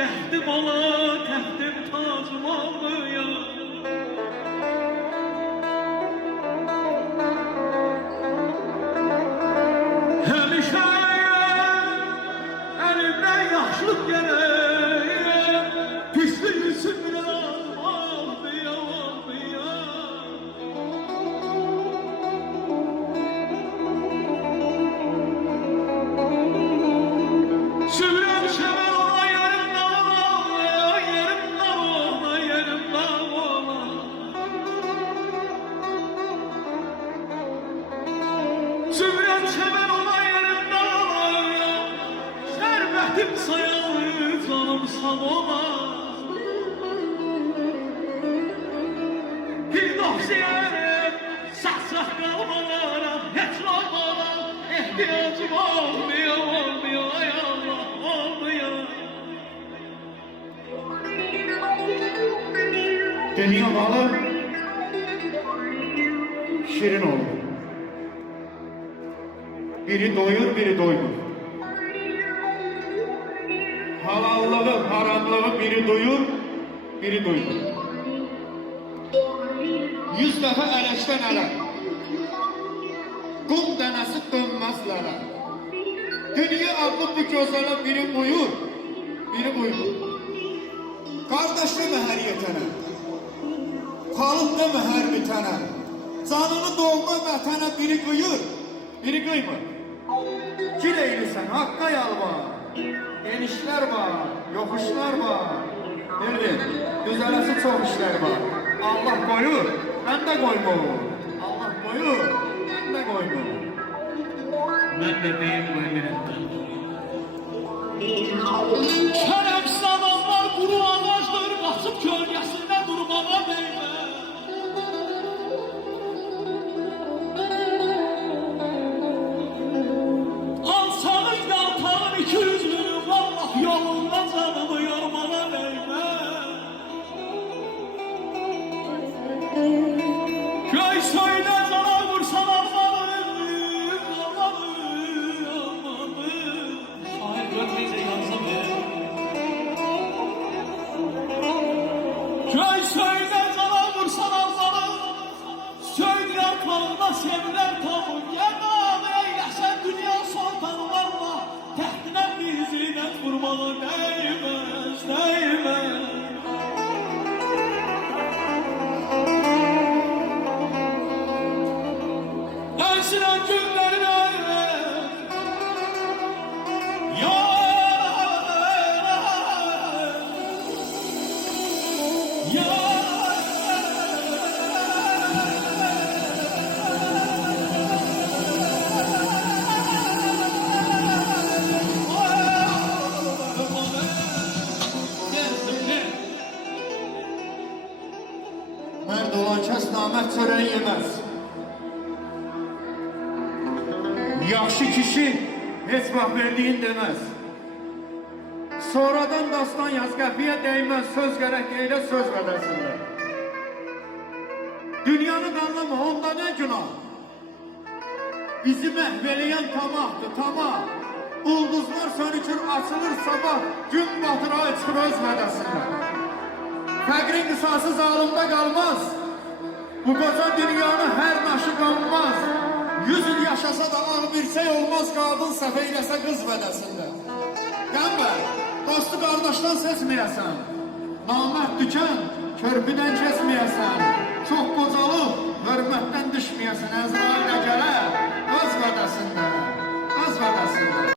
Tehdim ola, tehdim tacım olmuyor. Həmişə əlimdən yaxşılıq gəlir, pislik üçün bir lazım olmuyor, olmuyor. Sürəm şəvər ola yerimdən ola, yerimdən ola. Sürəm şəvər ola yerimdən ola, sərbətim sayalı canım sağ ola. Bir doxsiyərim, saçsaq qalmalara, heç olmana ehtiyacım olmuyor, olmuyor, ay Allah, olmuyor. Dünya malı şirin olur. Biri doyur, biri doymur. Halallığı, haramlığı biri doyur, biri doymur. 100 defa eleşten ele. Kum dənəsi dönməzlərə. Dünya adlı bu gözələ biri buyur, biri buyur. Kardeş deme her yetene, kalıp deme her bitene. Canını doğma vətənə biri kıyır, biri kıymır. Kil eylisen, hakka yalvar. Enişler var, yokuşlar var. Nerede? Düzelesi çok işler var. Allah koyur, ben de koymam. Allah koyur, ben de koymam. Ben de deyim koymayacağım. Şerefsiz adamlar kuru ağaçlar kaçıp gölgesinde durmağa değmez. Alsanın yaltanın 200'lünü vallahi yolunda canımı yormağa değmez. Köy söyle sana vursan almalı, almalı, almalı. Şair görmeyince yansam ya. Köy söyle sana vursan almalı, söyleyen kanına sevilen tavuğun yaman eyleşen dünya sultanı valla. Tehdine bir zinet vurmalı değmez, değmez. Sinan günlerine ya ya Mərd olan kəs namərd çörəyi yemez. Yaxşı kişi heç vaxt verdiğin demez. Sonradan dastan yaz, qəfiyə değmez. Söz gərək eylə söz qədəsində. Dünyanı qanlama, onda ne günah? Bizi məhvəliyən tamahdır, tamah. Ulduzlar sönükür, açılır sabah. Gün batır, ay çıxır öz mədəsində. Fəqrin qısası zalımda qalmaz. Bu qoca dünyanı hər naşı qanmaz. 100 il yaşasa da ağ bir şey olmaz, qadın səhv eyləsə qız vədəsində. Qəmbə, dostu qardaşdan seçməyəsən, namərd dükən, körpüdən kesməyəsən, çox qocalıq, hörmətdən düşməyəsən, Əzrail gələ, öz vədəsində, öz vədəsində.